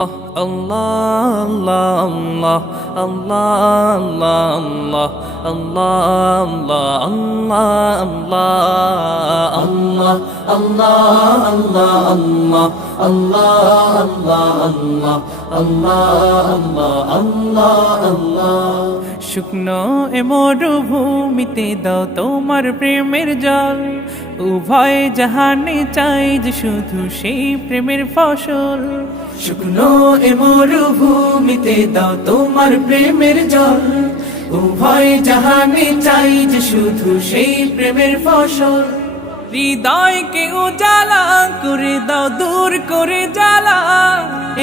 Allah, Allah, Allah, Allah, Allah, Allah, Allah, Allah, Allah, Allah, Allah, শুকনো এ মরুভূমিতে দাও তোমার প্রেমের জল, উভয় জাহানে চাই যে শুধু সেই প্রেমের ফসল। শুকনো এ মরুভূমিতে দাও তোমার প্রেমের জল, উভয় জাহানে চাই যে শুধু সেই প্রেমের ফসল। হৃদয়কে উজালা করে দাও, দূর করে জ্বালা,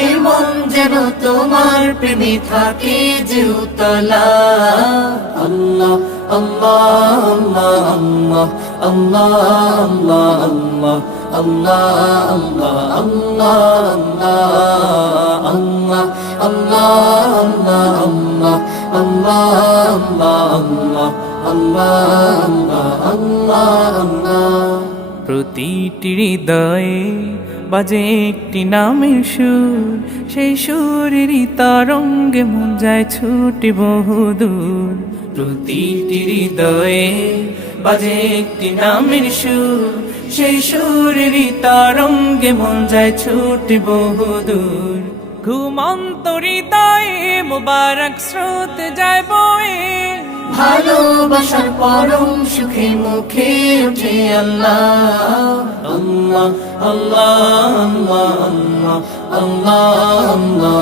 এ মন যেন তোমার প্রেমে থাকে যে উতলা। আল্লাহ আল্লাহ আল্লাহ আল্লাহ আল্লাহ আল্লাহ আল্লাহ আল্লাহ আল্লাহ আল্লাহ আল্লাহ আল্লাহ। প্রতিটি হৃদয়ে বাজে একটি নামের সুর, সেই সুরেরই তরঙ্গে মন যায় ছুটে বহুদূর। প্রতিটি হৃদয়ে বাজে একটি নামের সুর, সেই সুরেরই তরঙ্গে মন যায় ছুটে বহুদূর। ঘুমন্ত হৃদয়ে মুবারক স্রোত যায় বয়ে, ভালোবাসার পরম সুখে মুখে উঠে আল্লাহ আল্লাহ আল্লাহ আল্লাহ আল্লাহ আল্লাহ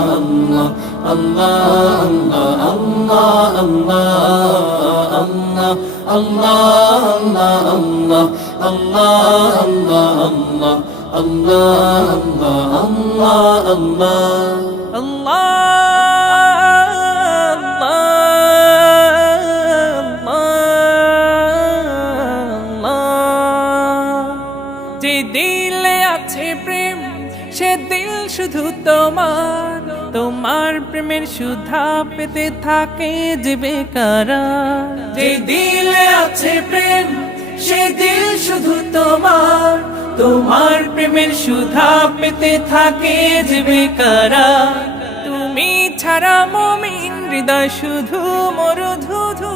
আল্লাহ আল্লাহ আল্লাহ যে দিলে আছে প্রেম সে দিল শুধু তোমার, তোমার প্রেমের সুধা পেতে থাকে যে বেকারার। যে দিলে আছে প্রেম সে দিল শুধু তোমার, তোমার প্রেমের সুধা পেতে থাকে যে বেকারার। তুমি ছাড়া মুমিন হৃদয় শুধু মরুধুধু,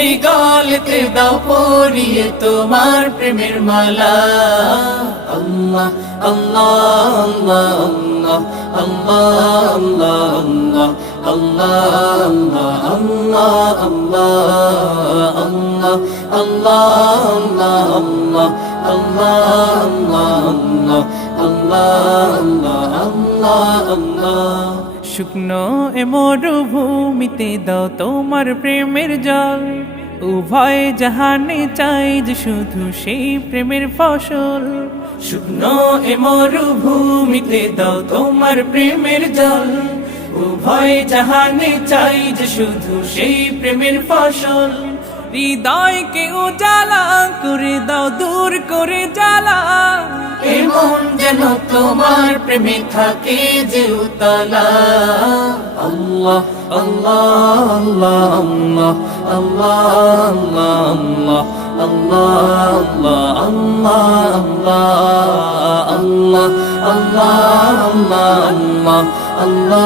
এই গলেতে দাও পরিয়ে তোমার প্রেমের মালা। আল্লাহ আল্লাহ আল্লাহ আল্লাহ আল্লাহ আল্লাহ আল্লাহ আল্লাহ আল্লাহ আল্লাহ। শুকনো এ মরুভূমিতে দাও তোমার প্রেমের জল, উভয় জাহানে চাই যে শুধু সেই প্রেমের ফসল। শুকনো এ মরুভূমিতে দাও তোমার প্রেমের জল, উভয় জাহানে চাই যে শুধু সেই প্রেমের ফসল। হৃদয়কে উজালা করে দাও, দূর করে জ্বালা, এ মন যেন তোমার প্রেমে থাকে যে উতলা। আল্লাহ আল্লাহ আল্লাহ আল্লাহ আল্লাহ আল্লাহ আল্লাহ Allah